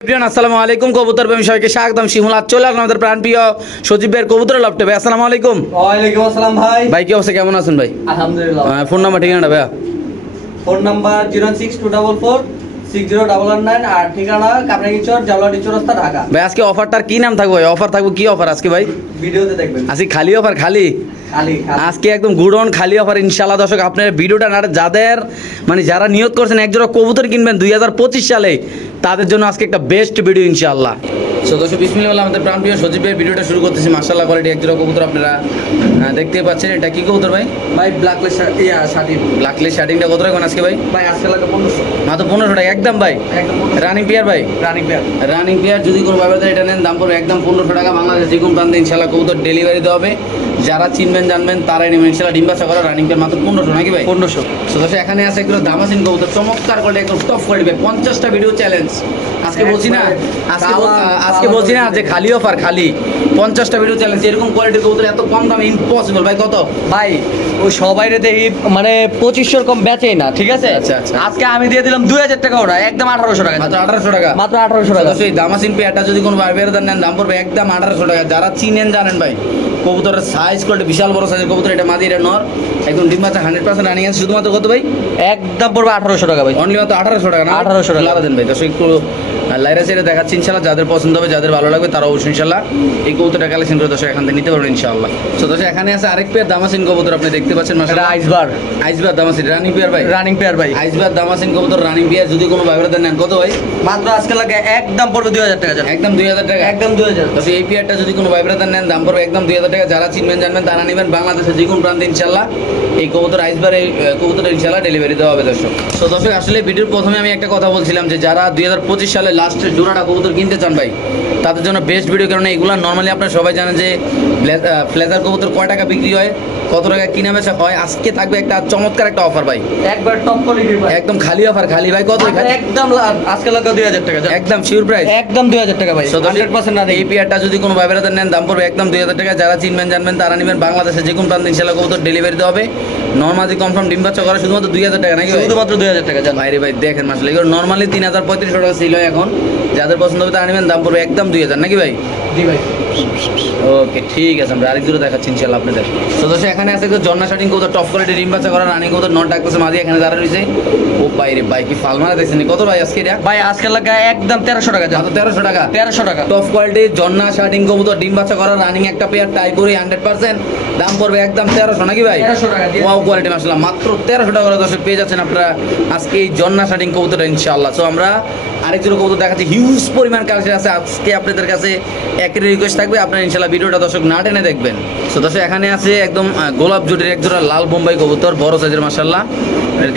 আসসালামু আলাইকুম কবুতর প্রেমী সবাইকে স্বাগতম। শিমুল আজ চলে আসলাম আমাদের প্রাণপ্রিয় সজীব ভাইয়ের কবুতরের লফটে। ভাই আসসালামু আলাইকুম। ওয়ালাইকুম আসসালাম ভাই। ভাই কি অবস্থা, কেমন আছেন ভাই? আলহামদুলিল্লাহ। ফোন নাম্বার ঠিকানাটা ভাইয়া? ফোন নাম্বার 06244 6099 আর ঠিকানা কামরাঙ্গীরচর জালাটি চৌরাস্তা ঢাকা। ভাই আজকে অফারটার কি নাম থাকবে? অফার থাকবে কি অফার আজকে ভাই? ভিডিওতে দেখবেন। আজকে খালি অফার, খালি খালি আজকে একদম গুড অন খালি অফার ইনশাআল্লাহ। দর্শক আপনার ভিডিওটা না যাদের মানে যারা নিয়ত করছেন একজোড়া কবুতর কিনবেন 2025 সালে, তাদের জন্য আজকে একটা বেস্ট ভিডিও ইনশাআল্লাহ। সো দর্শক বিসমিল্লাহ, আমাদের প্রাণপ্রিয় সজীব ভাইয়ের ভিডিওটা শুরু করতেছি। মাশাআল্লাহ কোয়ালিটি একজোড়া কবুতর আপনারা দেখতে পাচ্ছেন। এটা কি কবুতর ভাই? ভাই ব্ল্যাকলেস শার্টিং। ব্ল্যাকলেস শার্টিংটা কত টাকা আজকে ভাই? ভাই আজকে লাগে 1500। মাত্র 1500 টাকা একদম ভাই। একদম রানিং পেয়ার ভাই? Running pair. রানিং পেয়ার যদি কোনো ভাবে এটা নেন দাম পড়বে একদম 1500 টাকা। বাংলাদেশ যে কোনো প্রান্তে ইনশাআল্লাহ কবুতর ডেলিভারি দেওয়া হবে। যারা চিনবেন জানবেন তারাই নেবেন ইনশাআল্লাহ। ডিম বাচ্চা করা রানিং পেয়ার মাত্র 1500 নাকি ভাই? 1500। সো দর্শক এখানে আছে একটু দামাসিন কবুতর, চমৎকার কোয়ালিটি, একদম টপ কোয়ালিটি। 50টা ভিডিও চ্যালেঞ্জ আজকে বলছি না, আজকে বলছি না যে খালি অফার, খালি 50টা ভিডিও চ্যালেঞ্জ। এরকম কোয়ালিটির কবুতর এত কম দামে ইম্পসিবল ভাই। কত ভাই ওই সবাই দেখি মানে 2500 কম বেচেই না, ঠিক আছে? আচ্ছা, আচ্ছা। আজকে আমি দিয়ে দিলাম 2000 টাকা, ওরা একদম 1800 টাকা। মাত্র 1800 টাকা। মাত্র 1800 টাকা। সেই দামাসিন পেয়ারটা যদি কোনো বাইরেদার নেন দাম পড়বে একদম 1800 টাকা। যারা চিনেন জানেন ভাই কবুতরের সাইজ কোয়ালিটি বিশাল বড় সাইজের কবুতর। এটা মাদি, এটা নর, একদম ডিম বাচ্চা 100% রানিং আছে। শুধুমাত্র কত ভাই? একদম পড়বে 1800 টাকা ভাই। অনলি মাত্র 1800 টাকা না? 1800 টাকা। লালা দেন ভাই। দর্শক একটু লাইরা সাইডে দেখাচ্ছি ইনশাআল্লাহ। যাদের পছন্দ হবে, যাদের ভালো লাগবে তারা অবশ্যই ইনশাআল্লাহ এই কবুতরটা কালেকশন করে দর্শক এখান থেকে নিতে পারবেন ইনশাআল্লাহ। তো দর্শক এখানে আছে আরেক পেয়ার দামাসিন কবুতর, আপনি দেখতে পাচ্ছেন মাশাআল্লাহ। আইসবার দামাসিন রানিং পেয়ার ভাই। রানিং পেয়ার ভাই। আইসবার দামাসিন কবুতর রানিং পেয়ার যদি কোনো বাইরেদার নেন কত ভাই? মাত্র আজকে লাগে একদম পড়বে 2000 টাকা। একদম 2000 টাকা। একদম 2000। তো এই পেয়ারটা যদি কোনো ভাইব্রেটার নেন দাম পড়বে একদম 2000 টাকা। যারা চিনবেন জানবেন তারা নেবেন। বাংলাদেশের যে কোনো প্রান্তে ইনশাআল্লাহ এই কবুতর আইসবার এই কবুতরটা ইনশাআল্লাহ ডেলিভারি দেওয়া হবে দর্শক। তো দর্শক আসলে ভিডিওর প্রথমে আমি একটা কথা বলছিলাম যে যারা 2025 সালে লাস্টের জোড়াটা কবুতর কিনতে চান ভাই, তাদের জন্য বেস্ট ভিডিও। কারণ এগুলো নর্মালি আপনারা সবাই জানেন যে ফ্লেজার কবুতর কয় টাকা বিক্রি হয়, কত টাকা কিনা বেচা হয়। আজকে থাকবে একটা চমৎকার একটা অফার ভাই, একবার টপ কোয়ালিটির ভাই। একদম খালি অফার, খালি ভাই। কত? একদম আজকে লাগে 2000 টাকা। একদম শিওর প্রাইস, একদম 2000 টাকা ভাই। 100% না। এই পেয়ারটা যদি কোনো ভাইব্রেটার নেন দাম পড়বে একদম 2000 টাকা। যারা চিনবেন জানবেন তারা নেবেন। বাংলাদেশের যে কোনো প্রান্তে ইনশাআল্লাহ কবুতর ডেলিভারি দেওয়া হবে। নরমালি কনফার্ম ডিম বাচ্চা করা শুধুমাত্র 2000 টাকা নাকি? শুধুমাত্র 2000 টাকা। জান ভাই রে ভাই দেখেন মাসলে এগুলো নরমালি 3035 টাকা সেল হয় এখন। যাদের পছন্দ হবে তারা নেবেন। দাম পড়বে একদম 2000 নাকি ভাই? জি ভাই। ওকে ঠিক আছে, আমরা আরেক দূরে দেখাচ্ছি ইনশাআল্লাহ আপনাদের। তো দর্শক এখানে আছে একটা জন্না শার্টিং কবুতর, টপ কোয়ালিটি ডিম বাচ্চা করা রানিং কবুতর, নট ডাকতেছে মাদি এখানে দাঁড়া রয়েছে। ও ভাই রে ভাই কি ফালমারা দেখছেন। কত ভাই আজকে এটা? ভাই আজকে লাগে একদম 1300 টাকা। জান 1300 টাকা। 1300 টাকা। টপ কোয়ালিটি জন্না শার্টিং কবুতর ডিম বাচ্চা করা রানিং একটা পেয়ার টাইপুরি 100%। দাম পড়বে একদম 1300 নাকি ভাই? 1300 টাকা। ওয়াও কোয়ালিটি মাশাআল্লাহ। মাত্র 1300 টাকা করে দর্শক পেয়ে যাচ্ছেন আপনারা আজকে এই জন্না শার্টিং কবুতরটা ইনশাআল্লাহ। সো আমরা আরেক জোড়া কবুতর দেখাচ্ছি, হিউজ পরিমাণ কালেকশন আছে আজকে। আপনাদের কাছে একটা রিকোয়েস্ট থাকবে, আপনারা ইনশাআল্লাহ ভিডিওটা দর্শক না টেনে দেখবেন। সো দর্শক এখানে আছে একদম গোলাপ জুটির এক জোড়া লাল বোম্বাই কবুতর, বড় সাইজের মাশাআল্লাহ।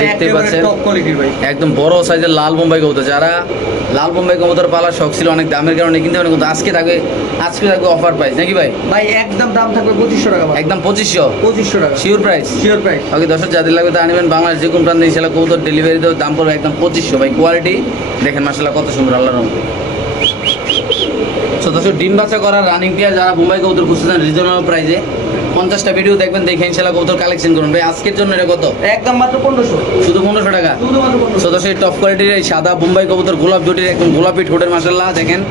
দেখতে পাচ্ছেন টপ কোয়ালিটির ভাই। একদম বড় সাইজের লাল বোম্বাই কবুতর। যারা লাল বোম্বাই কবুতর পালার শখ ছিল অনেক দামের কারণে কিনতে পারেন, কিন্তু আজকে থাকবে অফার প্রাইস নাকি ভাই? ভাই একদম দাম থাকবে 2500 টাকা। একদম 2500 টাকা sure price. Sure price. Okay দর্শক যাদের লাগবে তা নেবেন। বাংলাদেশ যে কোন প্রান্তে ইনশাআল্লাহ কবুতর ডেলিভারি দেওয়ার দাম পড়বে একদম 2500 ভাই। কোয়ালিটি দেখেন মাশাআল্লাহ কত সুন্দর, আল্লাহর রহমতে। তো দর্শক ডিম বাচ্চা করা রানিং পেয়ার যারা বোম্বাই কবুতর খুঁজতেছেন রিজনেবল প্রাইসে 50টা ভিডিও দেখবেন, দেখে ইনশাআল্লাহ কবুতর কালেকশন করুন ভাই। আজকের জন্য এটা কত? একদম মাত্র 1500। শুধু 1500 টাকা। শুধুমাত্র 1500। তো দর্শক টপ কোয়ালিটির এই সাদা বোম্বাই কবুতর গোলাপ জুটির একদম গোলাপি ঠোঁটের মাশাআল্লাহ দেখেন,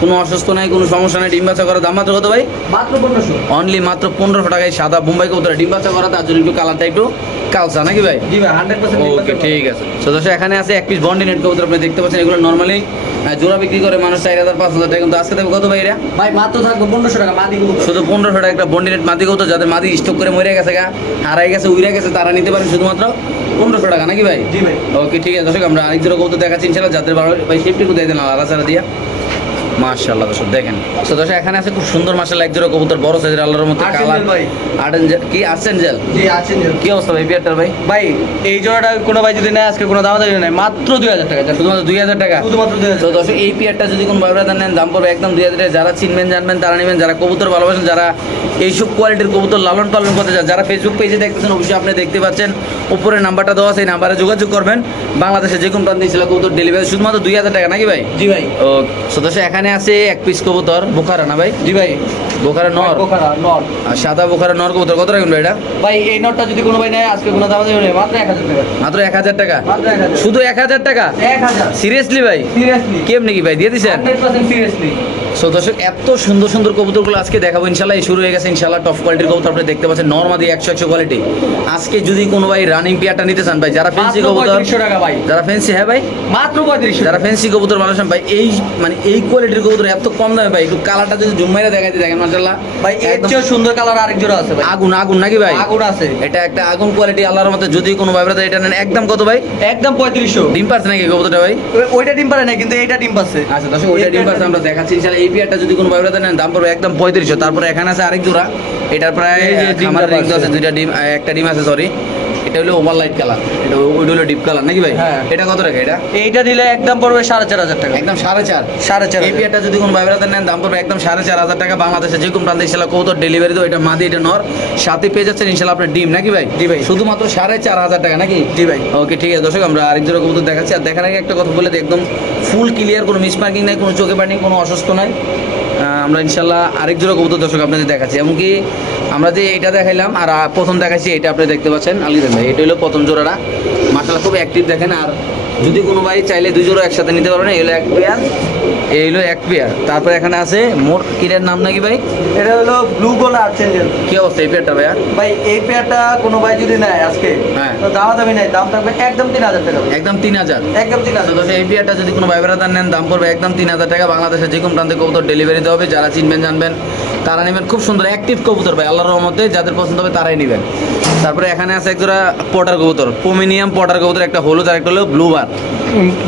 কোনো অসুস্থ নাই, কোনো সমস্যা নাই। ডিম বাচ্চা করা দাম মাত্র কত ভাই? মাত্র 1500। অনলি মাত্র 1500 টাকায় সাদা বোম্বাই কবুতর ডিম বাচ্চা করা, তার জন্য একটু কালারটা একটু কালচা নাকি ভাই? জি ভাই 100%। ওকে ঠিক আছে। তো দর্শক এখানে আছে এক পিস বন্ডিনেট কবুতর, আপনি দেখতে পাচ্ছেন। এগুলো নরমালি জোড়া বিক্রি করে মানুষ 4000 5000 টাকা, কিন্তু আজকে দেবে কত ভাই এটা? ভাই মাত্র থাকবে 1500 টাকা মাদি কবুতর। শুধু 1500 টাকা একটা বন্ডিনেট মাদি কবুতর। যাদের মাদি স্টক করে মরে গেছে গা, হারাই গেছে, উইরা গেছে, তারা নিতে পারেন শুধুমাত্র 1500 টাকা নাকি ভাই? জি ভাই। ওকে ঠিক আছে দর্শক, আমরা আরেক জোড়া কবুতর দেখাচ্ছি ইনশাআল্লাহ। যাদের ভালো ভাই সেফটি কোথায় দেন আলাদা ছাড়া দিয়া মাশাআল্লাহ দর্শক দেখেন। তো দর্শক এখানে আছে খুব সুন্দর মাশাআল্লাহ এক জোড়া কবুতর, বড় সাইজের, আল্লাহর মধ্যে কালার ভাই। আর্টেনজেল কি আর্টেনজেল। জি আর্টেনজেল। কি অবস্থা ভাই পেয়ারটার ভাই? ভাই এই জোড়াটা কোনো ভাই যদি নেয় আজকে কোনো দাম দাবি নাই, মাত্র 2000 টাকা। শুধুমাত্র 2000 টাকা। শুধুমাত্র 2000। তো দর্শক এই পেয়ারটা যদি কোনো ভাইব্রেটার নেন দাম পড়বে একদম 2000 টাকা। যারা চিনবেন জানবেন তারা নেবেন। যারা কবুতর ভালোবাসেন, যারা এইসব কোয়ালিটির কবুতর লালন পালন করতে চান, যারা ফেসবুক পেজে দেখতেছেন অবশ্যই আপনি দেখতে পাচ্ছেন উপরে নাম্বারটা দেওয়া, সেই নাম্বারে যোগাযোগ করবেন। বাংলাদেশে যে কোনো প্রান্তে ইনশাআল্লাহ কবুতর ডেলিভারি শুধুমাত্র 2000 টাকা নাকি ভাই? জি ভাই। ও সো দর্শক এখানে এখানে আছে এক পিস কবুতর বোখারা না ভাই? জি ভাই, বোখারা নর বোখারা নর। আর সাদা বোখারা নর কবুতর কত রাখবেন ভাই এটা? ভাই এই নটটা যদি কোনো ভাই নেয় আজকে কোনো দাম দেবে না, মাত্র 1000 টাকা। মাত্র 1000 টাকা? মাত্র 1000, শুধু 1000 টাকা? 1000 সিরিয়াসলি ভাই? সিরিয়াসলি, কেমনি কি ভাই দিয়ে দিছেন? 100% সিরিয়াসলি। সো দর্শক এত সুন্দর সুন্দর কবুতরগুলো আজকে দেখাবো ইনশাল্লাহ। এই শুরু হয়ে গেছে ইনশাল্লাহ টপ কোয়ালিটির কবুতর আপনি দেখতে পাচ্ছেন নরমাদি 100 কোয়ালিটি। আজকে যদি কোনো ভাই রানিং পেয়ারটা নিতে চান ভাই, যারা ফেন্সি মাত্র কবুতর 3500 টাকা ভাই, যারা ফেন্সি, হ্যাঁ ভাই মাত্র 3500 যারা টাকা। ফেন্সি কবুতর মানুষের ভাই এই মানে এই কোয়ালিটির কবুতর এত কম দামে ভাই, একটু কালারটা যদি জুম মাইরা দেখাইতে দেখেন মাশাআল্লাহ ভাই এর একদম চেয়ে সুন্দর কালার আরেক জোড়া আছে ভাই। আগুন আগুন নাকি ভাই? আগুন আছে, এটা একটা আগুন কোয়ালিটি আল্লাহর মতে। যদি কোনো ভাই ব্রাদার এটা নেন একদম কত ভাই? একদম 3500। ডিম পারছে নাকি কবুতরটা ভাই? ওইটা ডিম পারে না, কিন্তু এইটা ডিম পাচ্ছে। আচ্ছা দর্শক ওইটা ডিম পারছে আমরা দেখাচ্ছি ইনশাআল্লাহ। এই পেয়ারটা যদি কোনো ভাই ব্রাদার নেন দাম পড়বে একদম 3500। তারপরে এখানে আছে আরেক জোড়া, এটার প্রায় এই যে ডিমটা খামারের রিং পারছে। আছে, দুইটা ডিম, একটা ডিম আছে সরি। এটা হলো ওভার লাইট কালার, এটা ওইটা হলো ডিপ কালার নাকি ভাই? হ্যাঁ। এটা কত টাকা এটা? এইটা দিলে একদম পড়বে 4500 টাকা। একদম 4.5। 4500। এই পেয়ারটা যদি কোনো ভাই ব্রাদার নেন দাম পড়বে একদম 4500 টাকা। বাংলাদেশে যে কোনো প্রান্তে ইনশাআল্লাহ কবুতর ডেলিভারি দেবো। এটা মাদি, এটা নর, সাথে পেয়ে যাচ্ছেন ইনশাআল্লাহ আপনার ডিম নাকি ভাই? জি ভাই। শুধুমাত্র 4500 টাকা নাকি? জি ভাই। ওকে ঠিক আছে দর্শক, আমরা আরেক জোড়া কবুতর দেখাচ্ছি। আর দেখার আগে একটা কথা বলে দিই, একদম ফুল ক্লিয়ার, কোনো মিসমার্কিং নাই, কোনো চোখে পানি, কোনো অসুস্থ নাই। আমরা ইনশাল্লাহ আরেক জোড়া কবুতর দর্শক আপনাদের দেখাচ্ছি। এমনকি আমরা যে এটা দেখাইলাম আর প্রথম দেখাচ্ছি, এটা আপনি দেখতে পাচ্ছেন আলগিদান ভাই, এটা হলো প্রথম জোড়াটা। মাশাআল্লাহ খুব অ্যাক্টিভ দেখেন। আর যদি কোনো ভাই চাইলে দুই জোড়া একসাথে নিতে পারবেন। এই হলো এক পেয়ার, এই হলো এক পেয়ার। তারপরে এখানে আছে মোট কিরের নাম নাকি ভাই? এটা হলো ব্লু গোল আর্চেঞ্জেল। কি অবস্থা এই পেয়ারটা ভাইয়া? ভাই এই পেয়ারটা কোনো ভাই যদি নেয় আজকে, হ্যাঁ। তো দাম দামি নাই, দাম থাকবে একদম 3000 টাকা। একদম 3000। একদম 3000। তো এই পেয়ারটা যদি কোনো ভাই ব্রাদার নেন দাম পড়বে একদম 3000 টাকা। বাংলাদেশের যে কোনো প্রান্তে কবুতর ডেলিভারি দেওয়া হবে। যারা চিনবেন জানবেন তারা নেবেন। খুব সুন্দর অ্যাক্টিভ কবুতর ভাই, আল্লাহর রহমতে যাদের পছন্দ হবে তারাই নেবেন। তারপরে এখানে আছে একজোড়া পটার কবুতর, পোমিনিয়াম পটার কবুতর, একটা হলুদ আর একটা হলো ব্লুবার।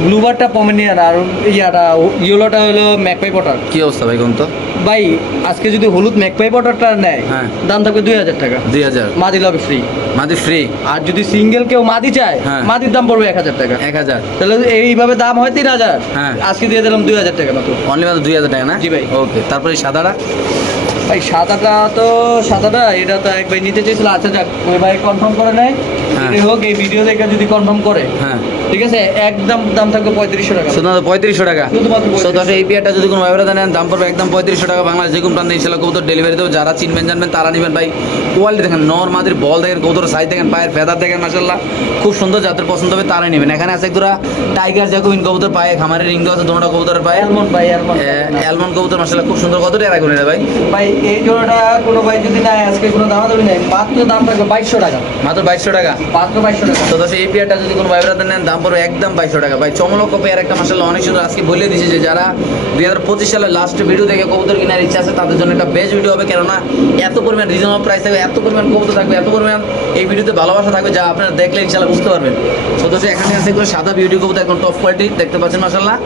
ব্লুবারটা পমেনিয়ান আর ইয়াটা ইয়েলোটা হলো ম্যাকপাই পটার। কি অবস্থা ভাই কোন তো? ভাই আজকে যদি হলুদ ম্যাকপাই পটারটা নেয়, হ্যাঁ। দাম থাকবে 2000 টাকা। 2000 মাদি লবে ফ্রি। মাদি ফ্রি। আর যদি সিঙ্গেল কেউ মাদি চায়, হ্যাঁ। মাদির দাম পড়বে 1000 টাকা। 1000 তাহলে এইভাবে দাম হয় 3000। হ্যাঁ। আজকে দিয়ে দিলাম 2000 টাকা মাত্র। অনলি মাত্র 2000 টাকা না? জি ভাই। ওকে তারপরে এই সাদাটা? ভাই সাদাটা এটা তো এক ভাই নিতে চেয়েছিল। আচ্ছা যাক, ওই ভাই কনফার্ম করে নেয়। হ্যাঁ। এটাই হোক, এই ভিডিও দেখে যদি কনফার্ম করে, হ্যাঁ ঠিক আছে, একদম দাম থাকবে 3500 টাকা। শুধুমাত্র 3500 টাকা। শুধুমাত্র 3500 So, দর্শক, এই পেয়ারটা যদি কোনো ভাইরা নেন দাম পড়বে একদম 3500 টাকা। বাংলাদেশ যে কোনো প্রান্তে ইনশাআল্লাহ কবুতর ডেলিভারি দেবো। যারা চিনবেন জানবেন তারা নেবেন ভাই। কোয়ালিটি দেখেন, নর মাদের বল দেখেন, কবুতর সাইজ দেখেন, পায়ের ফেদার দেখেন, মাশাআল্লাহ খুব সুন্দর। যাদের পছন্দ হবে তারাই নেবেন। এখানে আছে একজোড়া টাইগার জ্যাকোবিন কবুতর, পায়ে খামারের রিং আছে, দুটো কবুতরের পায়ে অ্যালমন্ড ভাই, অ্যালমন্ড কবুতর মাশাআল্লাহ খুব সুন্দর। কত টাকা রাখবেন এটা ভাই? ভাই এই জোড়াটা কোনো ভাই যদি নেয় আজকে কোনো দাম দেবে না, মাত্র দাম থাকবে 2200 টাকা। মাত্র 2200 টাকা। মাত্র 2200 টাকা। তো দর্শক, এই পেয়ারটা যদি কোনো ভাইব্রাদার নেন দাম পড়বে একদম 2200 টাকা। ভাই চমলক্ষ পেয়ার একটা মাশাআল্লাহ অনেক সুন্দর। আজকে বলে দিয়েছি যে যারা 2025 সালের লাস্ট ভিডিও দেখে কবুতর কেনার ইচ্ছা আছে তাদের জন্য একটা বেস্ট ভিডিও হবে। কেননা এত পরিমাণ রিজনেবল প্রাইস থাকবে, এত পরিমাণ কবুতর থাকবে, এত পরিমাণ এই ভিডিওতে ভালোবাসা থাকবে, যা আপনারা দেখলে ইনশাআল্লাহ বুঝতে পারবেন। তো দর্শক, এখানে আছে একটু সাদা বিউটি কবুতর, একদম টপ কোয়ালিটি দেখতে পাচ্ছেন মাশাআল্লাহ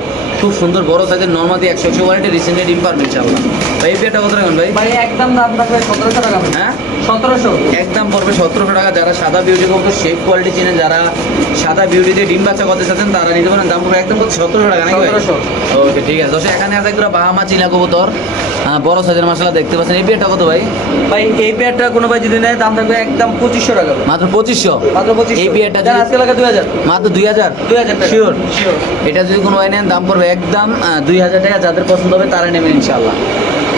খুব সুন্দর বড় সাইজের নরমাদি 100 কোয়ালিটি রিসেন্টলি ডিম পারবে ইনশাআল্লাহ। ভাই এই পেয়ারটা কত রাখবেন ভাই? ভাই একদম দাম থাকবে 1700 টাকা। হ্যাঁ 1700 একদম পড়বে 1700 টাকা। যারা সাদা বিউটি কবুতর শেপ কোয়ালিটি চিনেন, যারা সাদা বিউটি দিয়ে ডিম বাচ্চা করতে চাচ্ছেন তারা নিতে পারেন। দাম পড়বে একদম 1700 টাকা নাকি ভাই? 1700। ওকে ঠিক আছে দর্শক, এখানে আছে একটা বাহামা চিলা কবুতর, বড় সাইজের মাশাআল্লাহ দেখতে পাচ্ছেন। এই পেয়ারটা কত ভাই? ভাই এই পেয়ারটা কোনো ভাই যদি নেয় দাম থাকবে একদম 2500 টাকা। মাত্র 2500। মাত্র 2500। এই পেয়ারটা যারা আজকে লাগা 2000। মাত্র 2000। 2000 টাকা। Sure sure. এটা যদি কোনো ভাই নেন দাম পড়বে একদম 2000 টাকা। যাদের পছন্দ হবে তারা নেবেন ইনশাআল্লাহ।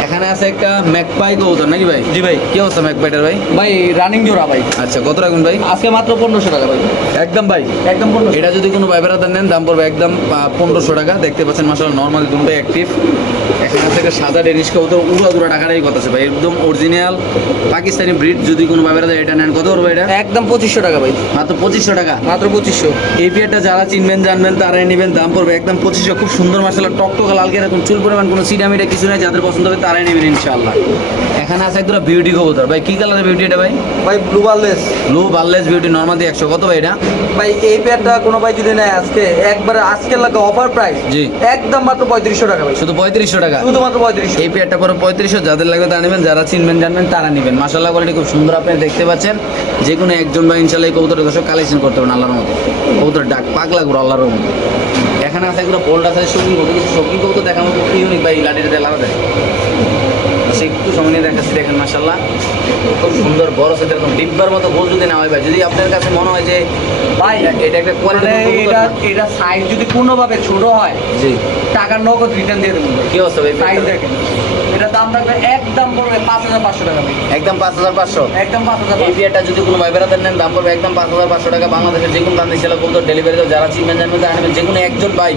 এখানে আছে একটা ম্যাকপাই কবুতর নাকি ভাই? জি ভাই। কি অবস্থা ম্যাকপাইটার ভাই? ভাই রানিং জোড়া ভাই। আচ্ছা কত রাখবেন ভাই? আজকে মাত্র 1500 টাকা ভাই। একদম ভাই একদম 1500। এটা যদি কোনো ভাই বেড়াদার নেন দাম পড়বে একদম 1500 টাকা। দেখতে পাচ্ছেন মাশাআল্লাহ নরমালি দুটোই অ্যাক্টিভ। এখানে আছে একটা সাদা ডেনিশ কবুতর, উড়া টাকারই কথা আছে ভাই, একদম অরিজিনাল পাকিস্তানি ব্রিড। যদি কোনো ভাই বেড়াদার এটা নেন কত করবে এটা? একদম 2500 টাকা ভাই। মাত্র 2500 টাকা। মাত্র 2500। এই পেয়ারটা যারা চিনবেন জানবেন তারাই নেবেন। দাম পড়বে একদম 2500। খুব সুন্দর মাশাআল্লাহ টকটকা লালকে এরকম চুল পরিমাণ কোনো সিডামিটা কিছু নেই। যাদের পছন্দ হবে তারাই নেবেন ইনশাআল্লাহ। এখানে আছে একটা বিউটি কবুতর ভাই, কি কালারের বিউটি এটা ভাই? ভাই ব্লু বারলেস। Blue বারলেস beauty normally 100। কত ভাই এটা? ভাই এই পেয়ারটা কোনো ভাই যদি নেয় আজকে একবারে আজকে লাগা অফার প্রাইস, জি একদম মাত্র 3500 টাকা ভাই। শুধু 3500 টাকা। শুধুমাত্র 3500। এই পেয়ারটা পরে 3500। যাদের লাগবে তারা নেবেন, যারা চিনবেন জানবেন তারা নেবেন। মাশাআল্লাহ কোয়ালিটি খুব সুন্দর আপনারা দেখতে পাচ্ছেন। যে কোনো একজন ভাই ইনশাআল্লাহ এই কবুতরের দর্শক কালেকশন করতে পারেন আল্লাহর মতো। কবুতর ডাক পাগলা গুলো আল্লাহর মতো। এখানে আছে এগুলো বোল্ড আছে, শৌখিন কবুতর। কিছু শৌখিন কবুতর দেখার মতো ইউনিক ভাই, লাঠিটা দিয়ে লাড়া দেয়। সেই একটু সময় নিয়ে দেখাচ্ছি, দেখেন মাশাআল্লাহ খুব সুন্দর বড় সাইজের একদম ডিব্বার মতো গোল যদি না হয় ভাই, যদি আপনার কাছে মনে হয় যে ভাই এটা একটা কোয়ালিটি এটা সাইজ যদি পূর্ণভাবে ছোট হয় জি টাকা নগদ রিটার্ন দিয়ে দেবো। কি অবস্থা ভাই? সাইজ দেখেন, এটা দাম থাকবে একদম পড়বে 5500 টাকা ভাই, একদম 5500। একদম এই 5500। বিয়ারটা যদি কোনো ভাই বেড়াতে নেন দাম পড়বে একদম 5500 টাকা। বাংলাদেশের যে কোনো দাম দিয়েছিল কবুতর ডেলিভারি দেবো, যারা চিনবেন জানবেন তারা নেবেন। যে কোনো একজন ভাই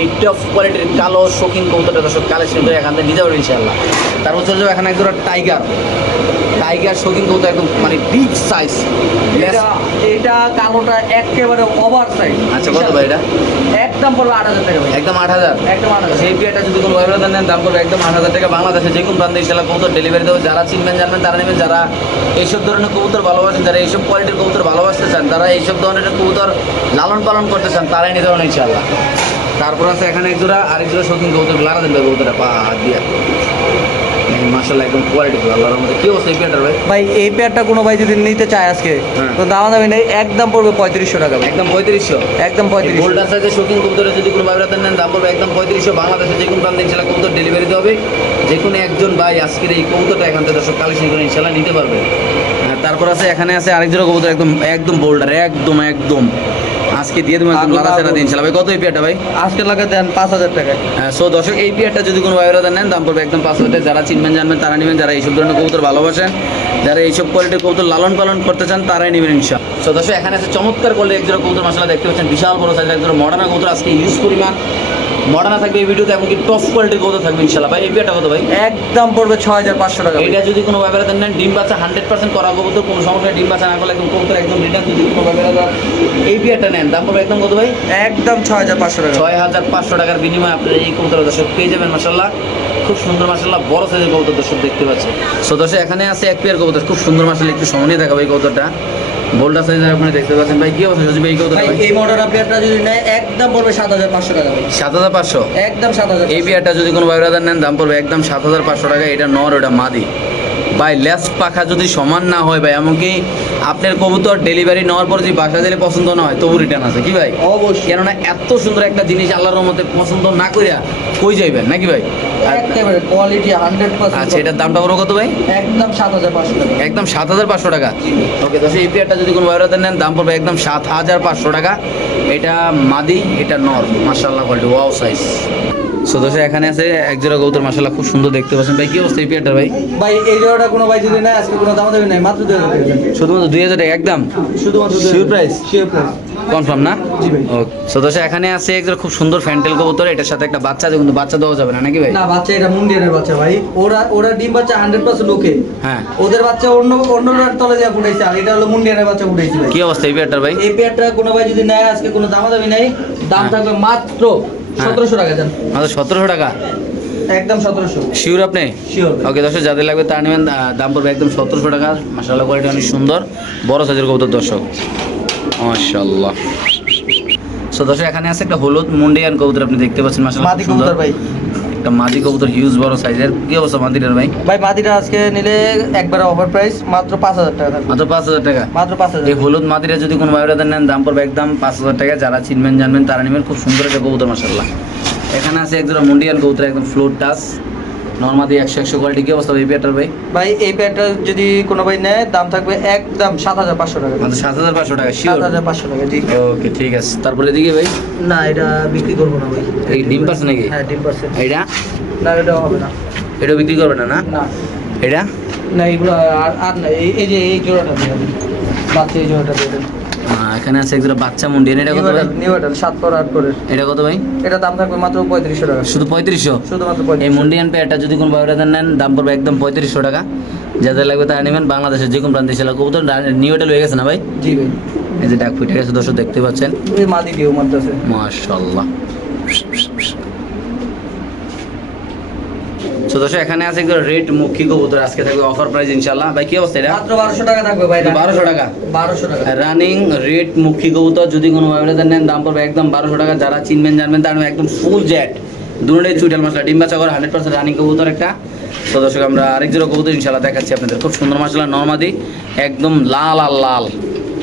এই টপ কোয়ালিটির কালো শৌখিন কবুতরটা দর্শক কালেকশন করে এখান থেকে নিতে পারবেন ইনশাআল্লাহ। তারপর চলে যাবো এখানে একজন টাইগার শৌখিন কবুতর একদম মানে বিগ সাইজ। এটা কালোটা একেবারে ওভার সাইজ। আচ্ছা কত ভাই এটা? একদম পড়বে 8000 টাকা ভাই, একদম 8000। একদম 8000। সেই বিয়ারটা যদি কোনো ভাই বেড়াতে নেন দাম পড়বে একদম 8000 টাকা। বাংলাদেশের যে কোনো প্রান্তে ইনশাআল্লাহ কবুতর ডেলিভারি দেবো, যারা চিনবেন জানবেন তারা নেবেন। যারা এইসব ধরনের কবুতর ভালোবাসেন, যারা এইসব কোয়ালিটির কবুতর ভালোবাসতে চান, তারা এইসব ধরনের কবুতর লালন পালন করতে চান, তারাই নিতে পারেন ইনশাআল্লাহ। তারপর আছে এখানে এক জোড়া, আরেক জোড়া শৌখিন কবুতর লারা দেন ভাই কবুতরটা পা হাত দিয়া মাশাআল্লাহ একদম কোয়ালিটি ফুল আল্লাহর রহমতে। কি অবস্থা এই পেয়ারটার ভাই? ভাই এই পেয়ারটা কোনো ভাই যদি নিতে চায় আজকে হ্যাঁ। তো দাম দামি নেই, একদম পড়বে 3500 টাকা ভাই, একদম 3500। একদম 3500। গোল্ডার সাইজের শৌখিন কবুতরে যদি কোনো ভাই বেড়াতে নেন দাম পড়বে একদম 3500। বাংলাদেশের যে কোনো প্রান্তে ইনশাআল্লাহ কবুতর ডেলিভারি দেওয়া হবে। যে কোনো একজন ভাই আজকের এই কবুতরটা এখান থেকে দর্শক কালেকশন করে ইনশাআল্লাহ নিতে পারবে। তারপর আছে এখানে আছে আরেক জোড়া কবুতর একদম বোল্ডার একদম আজকে দিয়ে দেবো একদম লারা সেরা দিন ইনশাআল্লাহ। ভাই কত এই পেয়ারটা ভাই? আজকে লাগা দেন 5000 টাকা। সো দর্শক এই পেয়ারটা যদি কোনো ভাই বেড়াতে নেন দাম পড়বে একদম 5000 টাকা। যারা চিনবেন জানবেন তারা নেবেন, যারা এইসব ধরনের কবুতর ভালোবাসেন, যারা এইসব কোয়ালিটির কবুতর লালন পালন করতে চান তারাই নেবেন ইনশাআল্লাহ। সো দর্শক এখানে আছে চমৎকার কোয়ালিটির একজোড়া কবুতর মাশাআল্লাহ দেখতে পাচ্ছেন, বিশাল বড় সাইজের একজোড়া মডার্ন কবুতর। আজকে ইউজ পরিমাণ মডার্ন থাকবে এই ভিডিওতে, এমনকি টপ কোয়ালিটির কবুতর থাকবে ইনশাআল্লাহ। ভাই এই পেয়ারটা কত ভাই? একদম পড়বে 6500 টাকা ভাই। এটা যদি কোনো ভাই বেড়াতে নেন ডিম বাচ্চা 100% করা কবুতর, কোনো সমস্যা নেই। ডিম বাচ্চা না করলে একদম কবুতর একদম রিটার্ন। যদি কোনো ভাই বেড়াতে এই পেয়ারটা নেন দাম পড়বে একদম কত ভাই? একদম 6500 টাকা। 6500 টাকার বিনিময়ে আপনারা এই কবুতর দর্শক পেয়ে যাবেন মাশাআল্লাহ। খুব সুন্দর মাশাআল্লাহ বড় সাইজের কবুতর দর্শক দেখতে পাচ্ছেন। সো দর্শক এখানে আছে এক পেয়ার কবুতর খুব সুন্দর মাশাআল্লাহ, একটু সামনে দেখাবো এই কবুতরটা বোল্ডার সাইজের আপনারা দেখতে পাচ্ছেন। ভাই কি অবস্থা সজীব ভাই এই কবুতর? ভাই এই মডেল পেয়ারটা যদি নেয় একদম পড়বে 7500 টাকা ভাই, 7500। একদম 7000। এই পেয়ারটা যদি কোনো ভাই ব্রাদার নেন দাম পড়বে একদম 7500 টাকা। এটা নর, ওটা মাদি ভাই। লেস পাখা যদি সমান না হয় ভাই, এমনকি আপনার কবুতর ডেলিভারি নেওয়ার পর যদি বাসা দিলে পছন্দ না হয় তবু রিটার্ন আছে কি ভাই? অবশ্যই। কেননা এত সুন্দর একটা জিনিস আল্লাহর রহমতে পছন্দ না কইরা কই যাইবেন নাকি ভাই? একেবারে কোয়ালিটি 100%। আচ্ছা এটার দামটা বড় কত ভাই? একদম 7500 টাকা। একদম 7500 টাকা। ওকে দর্শক এই পেয়ারটা যদি কোনো ভাইরাতে নেন দাম পড়বে একদম 7500 টাকা। এটা মাদি, এটা নর মাশাআল্লাহ কোয়ালিটি ওয়াও সাইজ। সো দর্শক এখানে আছে এক জোড়া কবুতর মাশাআল্লাহ খুব সুন্দর দেখতে পাচ্ছেন। ভাই কি অবস্থা এই পেয়ারটার ভাই? ভাই এই জোড়াটা কোনো ভাই যদি নেয় আজকে কোনো দাম দেবে না, মাত্র 2000 টাকা দেন। শুধুমাত্র 2000 টাকা একদম শুধুমাত্র Sure price? Sure price. Confirm না? জি ভাই। ওকে সো দর্শক এখানে আছে এক জোড়া খুব সুন্দর ফ্যান্টেল কবুতর, এটার সাথে একটা বাচ্চা আছে, কিন্তু বাচ্চা দেওয়া যাবে না নাকি ভাই? না বাচ্চা এটা মুন্ডিয়ানের বাচ্চা ভাই। ওরা ডিম বাচ্চা 100% ওকে। হ্যাঁ। ওদের বাচ্চা অন্যর তলে যা ফুটাইছে, আর এটা হলো মুন্ডিয়ানের বাচ্চা ফুটাইছে ভাই। কি অবস্থা এই পেয়ারটার ভাই? এই পেয়ারটা কোনো ভাই যদি নেয় আজকে কোনো দামাদামি নাই, দাম হ্যাঁ। থাকবে মাত্র 1700 টাকা দেন। মাত্র 1700 টাকা। একদম 1700 শিওর আপনি? শিওর। ওকে দর্শক যাদের লাগবে তার নেবেন, দাম পড়বে একদম 1700 টাকা। মাশাআল্লাহ কোয়ালিটি অনেক সুন্দর বড় সাইজের কবুতর দর্শক মাশাআল্লাহ। সো দর্শক এখানে আছে একটা হলুদ মুন্ডিয়ান কবুতর আপনি দেখতে পাচ্ছেন মাশাআল্লাহ মাদি কবুতর ভাই। একটা মাদি কবুতর হিউজ বড় সাইজের। কি অবস্থা মাদিটার ভাই? ভাই মাদিটা আজকে নিলে একবারে অফার প্রাইস মাত্র 5000 টাকা থাকবে। মাত্র 5000 টাকা। মাত্র 5000। এই হলুদ মাদিরা যদি কোনো ভাইরাদের নেন দাম পড়বে একদম 5000 টাকা। যারা চিনবেন জানবেন তারা নেবেন। খুব সুন্দর একটা কবুতর মাশাআল্লাহ। এখানে আছে একজোড়া মুন্ডিয়ান কবুতর একদম ফ্লোর টাচ নরমাদি 100 কোয়ালিটি। কি অবস্থা এই পেয়ারটার ভাই? ভাই এই পেয়ারটা যদি কোনো ভাই নেয় দাম থাকবে একদম 7500 টাকা। মাত্র 7500 টাকা শিওর? 7500 টাকা জি। ওকে ঠিক আছে। তারপরে এদিকে ভাই না এটা বিক্রি করবো না ভাই। এই ডিম পাচ্ছে নাকি? হ্যাঁ ডিম পারছে। এইটা না এটা হবে না। এটা বিক্রি করবে না? না না এটা না এগুলো আর না। এই যে এই জোড়াটা দিয়ে দেন। বাচ্চা এই জোড়াটা দিয়ে দেন। এখানে আছে একজোড়া বাচ্চা মুন্ডিয়ান। এটা কত ভাই? নিউ এটা 7 পর 8 পরের। এটা কত ভাই? এটা দাম থাকবে মাত্র 3500 টাকা। শুধু 3500? শুধুমাত্র এই 3500। মুন্ডিয়ান পেয়ারটা যদি কোনো ভাইরাদের নেন দাম পড়বে একদম 3500 টাকা। যাদের লাগবে তারা নেবেন। বাংলাদেশের যে কোনো প্রান্তে ছিল কবুতর নিউ এটা হয়ে গেছে না ভাই? জি ভাই। এই যে ডাক ফুটে গেছে দর্শক দেখতে পাচ্ছেন এই মাদি ডিউ মারতেছে। মাশাআল্লাহ। তো দর্শক এখানে আছে একজন রেড মুখী কবুতর, আজকে থাকবে অফার প্রাইস ইনশাআল্লাহ। ভাই কি অবস্থা এটা? মাত্র 1200 টাকা থাকবে ভাই। 1200 টাকা। 1200 টাকা। রানিং রেড মুখী কবুতর যদি কোনো ভাইরাদের নেন দাম পড়বে একদম 1200 টাকা। যারা চিনবেন জানবেন তার একদম ফুল জেট দুটোই চুইটাল মশলা ডিম বাচ্চা করে 100% রানিং কবুতর একটা। তো দর্শক আমরা আরেক জোড়া কবুতর ইনশাআল্লাহ দেখাচ্ছি আপনাদের। খুব সুন্দর মাশাআল্লাহ নরমাদি একদম লাল আর লাল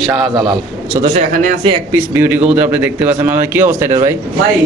শাহজালাল। তো দর্শক এখানে আছে এক পিস বিউটি কবুতর আপনি দেখতে পাচ্ছেন। আমার কি অবস্থা এটার ভাই? ভাই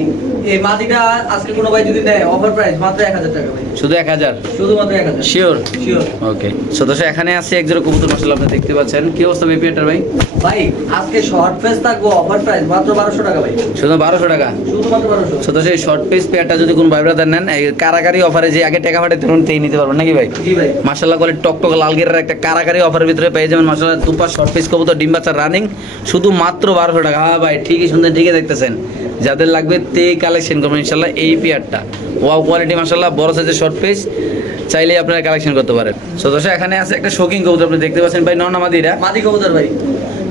এই মাদিটা আজকে কোনো ভাই যদি নেয় অফার প্রাইস মাত্র 1000 টাকা ভাই, শুধু 1000? শুধুমাত্র 1000। শিওর? শিওর। ওকে, সো দর্শক এখানে আছে এক জোড়া কবুতর মাশাআল্লাহ আপনি দেখতে পাচ্ছেন। কি অবস্থা ভাই পেয়ারটার ভাই? ভাই আজকে শর্ট ফেস থাকবো অফার প্রাইস মাত্র 1200 টাকা ভাই, শুধু 1200 টাকা? শুধুমাত্র 1200। সো দর্শক এই শর্ট পিস পেয়ারটা যদি কোন ভাই ব্রাদার নেন, এই কারাকারি অফারে যে আগে টাকা পাঠাতে তখন তেই নিতে পারবেন নাকি ভাই? জি ভাই। মাশাআল্লাহ করে টকটক লাল গেরের একটা কারাকারি অফারের ভিতরে পেয়ে যাবেন মাশাআল্লাহ দুপা শর্ট পিস কবুতর ডিম বাচ্চা রানিং, শুধু মাত্র 1200 টাকা। হ্যাঁ ভাই ঠিকই শুনতে ঠিকই দেখতেছেন, যাদের লাগবে তে কালেকশন করবেন ইনশাআল্লাহ এই পেয়ারটা। ওয়াও কোয়ালিটি মাশাআল্লাহ, বড় সাইজের শর্ট পিস, চাইলে আপনারা কালেকশন করতে পারেন। সো দর্শক এখানে আছে একটা শৌখিন কবুতর আপনি দেখতে পাচ্ছেন ভাই, নর মাদি? এটা মাদি কবুতর ভাই।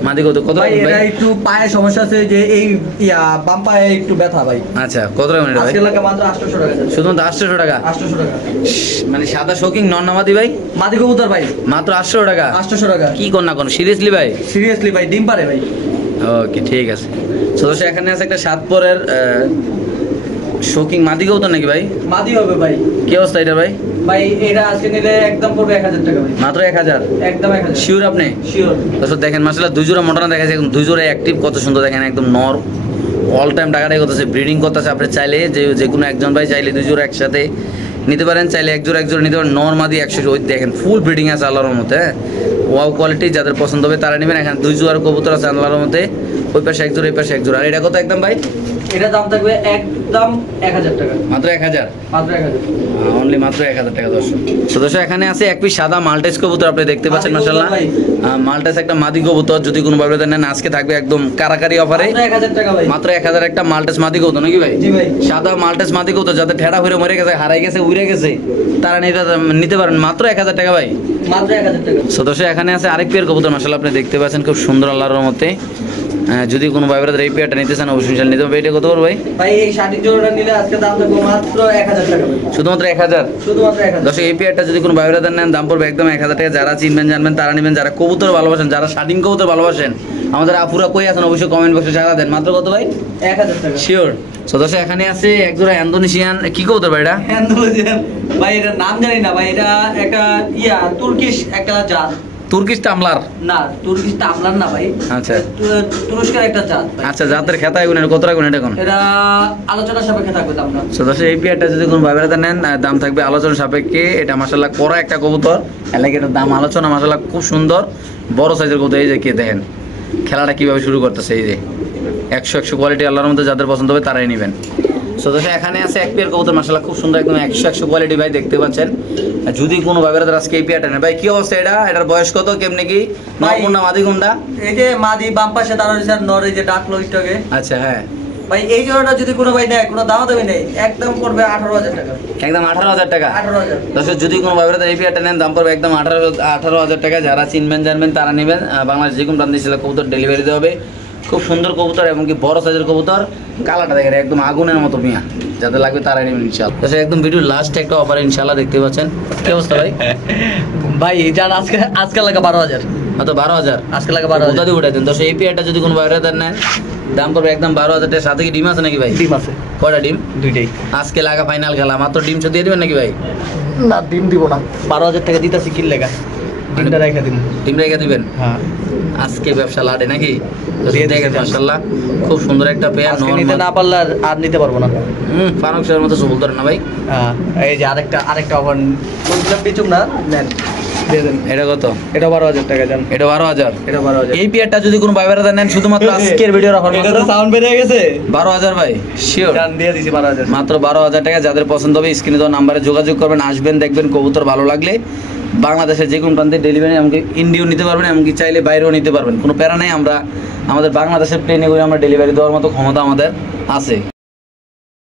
মাদি কবুতর কত ভাই রাখবেন এটা ভাই? একটু পায়ে সমস্যা আছে, যে এই বাম পায়ে একটু ব্যথা ভাই। আচ্ছা কত রাখবেন এটা ভাই? আজকে লাগে মাত্র 800 টাকা। শুধু 800 টাকা? 800 টাকা। মানে সাদা শৌখিন নর মাদি ভাই? মাদি কবুতর ভাই মাত্র 800 টাকা? 800 টাকা। কি কর না কোন সিরিয়াসলি ভাই? সিরিয়াসলি ভাই, ডিম পারে ভাই। ওকে ঠিক আছে। সো দর্শক এখানে আছে একটা 7 পরের শৌখিন মাদি কবুতর নাকি ভাই? মাদি হবে ভাই। কি অবস্থা এটা ভাই? ভাই এটা আজকে নিলে একদম পড়বে 1000 টাকা ভাই, মাত্র 1000? একদম 1000। শিওর আপনি? শিওর। দর্শক দেখেন মাশাআল্লাহ দুই জোড়া মোটানা দেখাচ্ছে, একদম দুই জোড়া অ্যাক্টিভ, কত সুন্দর দেখেন, একদম নর অল টাইম টাকাটাই করতেছে, ব্রিডিং করতেছে। আপনি চাইলে যে কোনো একজন ভাই চাইলে দুই জোড়া একসাথে নিতে পারেন, চাইলে এক জোড়া নিতে পারেন। নর মাদি 100, ওই দেখেন ফুল ব্রিডিং আছে আল্লাহর মতে। ওয়াও কোয়ালিটি, যাদের পছন্দ হবে তারা নেবেন। এখানে দুই জোড়ার কবুতর আছে আল্লাহর মতে, ওই পাশে এক জোড়া এই পাশে এক জোড়া। আর এটা কত একদম ভাই? এটা দাম থাকবে একদম 1000 টাকা, মাত্র 1000? মাত্র 1000। অনলি মাত্র 1000 টাকা দর্শক। তো দর্শক এখানে আছে এক পিস সাদা মাল্টেস কবুতর আপনি দেখতে পাচ্ছেন মাদি কবুতর মাশাআল্লাহ। ভাই। মাল্টেস একটা মাদি কবুতর, যদি কোনো ভাবে নেন আজকে থাকবে একদম কারাকারি অফারে মাত্র 1000 টাকা ভাই। মাত্র 1000 একটা মাল্টেস মাদি কবুতর নাকি ভাই? জি ভাই। সাদা মাল্টেস মাদি কবুতর যাদের ঠেড়া হয়ে মরে গেছে, হারাই গেছে, উড়ে গেছে, তারা নিতে পারেন মাত্র 1000 টাকা ভাই। মাত্র 1000 টাকা। সো দর্শক এখানে আছে আরেক পেয়ার কবুতর মাশাআল্লাহ আপনি দেখতে পাচ্ছেন, খুব সুন্দর আল্লাহর রহমতে। যদি কোনো ভাই ব্রাদার এই পেয়ারটা নিতে চান অবশ্যই নিতে হবে। এটা কত ভাই? ভাই এই 60 জোড়াটা নিলে আজকে দাম থাকবে মাত্র 1000 টাকা ভাই, শুধুমাত্র 1000? শুধুমাত্র 1000। দর্শক এই পেয়ারটা যদি কোনো ভাই ব্রাদার নেন দাম পড়বে একদম 1000 টাকা। যারা চিনবেন জানবেন তারা নেবেন, যারা কবুতর ভালোবাসেন, যারা স্বাধীন কবুতর ভালোবাসেন, আমাদের আপুরা কই আছেন অবশ্যই কমেন্ট বক্সে জানা দেন। মাত্র কত ভাই? 1000 টাকা। শিওর? সো দর্শক এখানে আছে এক জোড়া ইন্দোনেশিয়ান কি কবুতর ভাই এটা? ইন্দোনেশিয়ান ভাই, এটা নাম জানি না ভাই, এটা একটা তুর্কিশ একটা জাত। তুর্কিশ টামলার? না তুর্কিশ টামলার না ভাই, আচ্ছা তুরস্কের একটা জাত ভাই। আচ্ছা, জাতের খেতায় গুণ কত রাখবেন এটা কোন? এটা আলোচনা সাপেক্ষে থাকবে দামটা। সো দর্শক এই পেয়ারটা যদি কোনো ভাই ব্রাদার নেন দাম থাকবে আলোচনা সাপেক্ষে। এটা মাশাআল্লাহ করা একটা কবুতর, এলাকা এটার দাম আলোচনা। মাশাআল্লাহ খুব সুন্দর বড় সাইজের কবুতর। এই যে কে দেখেন খেলাটা কিভাবে শুরু করতেছে, এই যে 100 কোয়ালিটি আল্লাহর মধ্যে, যাদের পছন্দ হবে তারাই নেবেন। সো দর্শক এখানে আছে এক পেয়ার কবুতর মাশাআল্লাহ খুব সুন্দর, একদম 100 কোয়ালিটি ভাই দেখতে পাচ্ছেন। যদি কোনো ভাই ব্রাদার আজকে এই পেয়ারটা নেন ভাই, কি অবস্থা এটা? এটার বয়স কত, কেমনে কি, নর কোনটা মাদি কোনটা? এই যে মাদি বাম পাশে দাঁড়ানো আর নর, এই যে ডাকলো একটুকে আচ্ছা হ্যাঁ ভাই, এই জোড়াটা যদি কোনো ভাই নেয় কোনো দাম দেবে নেই, একদম পড়বে 18000 টাকা, একদম 18000 টাকা। 18000। দর্শক যদি কোনো ভাই ব্রাদার এই পেয়ারটা নেন দাম পড়বে একদম 18000 টাকা। যারা চিনবেন জানবেন তারা নেবেন। বাংলাদেশ যে কোনো প্রান্তে ছিল কবুতর ডেলিভারি দেওয়া হবে। খুব সুন্দর কবুতর এবং কি বড় সাইজের কবুতর, কালারটা দেখেন একদম আগুনের মতো মিয়া, যাদের লাগবে তারাই নেবেন ইনশাআল্লাহ। দর্শক একদম ভিডিওর লাস্টে একটা অফার ইনশাআল্লাহ দেখতে পাচ্ছেন। কি অবস্থা ভাই? ভাই যার আজকে লাগা 12000, মাত্র 12000? আজকে লাগা 12000 উঠাতে উঠাই দেন। দর্শক এই পেয়ারটা যদি কোনো ভাই ব্রাদার নেন দাম পড়বে একদম 12000 টাকা। সাথে কি ডিম আছে নাকি ভাই? ডিম আছে, কয়টা ডিম? দুইটাই। আজকে লাগা ফাইনাল খেলা, মাত্র ডিম দিয়ে দিবেন নাকি ভাই? না ডিম দিব না, 12000 টাকা দিতাছি কি লেগা, ডিমটা রেখে দিন। ডিম রেখে দিবেন? হ্যাঁ আজকে ব্যবসা লাটে নাকি? দিয়ে দেখেন দিচ্ছি। মাশাআল্লাহ খুব সুন্দর একটা পেয়ার। আজকে নিতে না পারলে আর নিতে পারবো না। ফারুক স্যারের মতো সবল ধরেন না ভাই। হ্যাঁ এই যে আরেকটা অফার বলছিলাম পিছুম না, নেন দিয়ে দেন। এটা কত? এটা 12000 টাকা দেন। এটা 12000? এটা 12000। এই পেয়ারটা যদি কোনো ভাই ব্রাদার নেন শুধুমাত্র আজকের ভিডিওর অফার এটা মাত্র তো সাউন্ড বেড়ে গেছে। 12000 ভাই। শিওর? জান দিয়ে দিছি 12000। মাত্র 12000 টাকা। যাদের পছন্দ হবে স্ক্রিনে দেওয়া নাম্বারে যোগাযোগ করবেন, আসবেন, দেখবেন কবুতর ভালো লাগলে বাংলাদেশের যে কোনো প্রান্তে ডেলিভারি, এমনকি ইন্ডিয়াও নিতে পারবেন, এমনকি চাইলে বাইরেও নিতে পারবেন, কোনো প্যারা নেই। আমাদের বাংলাদেশের প্লেনে করে আমরা ডেলিভারি দেওয়ার মতো ক্ষমতা আমাদের আছে।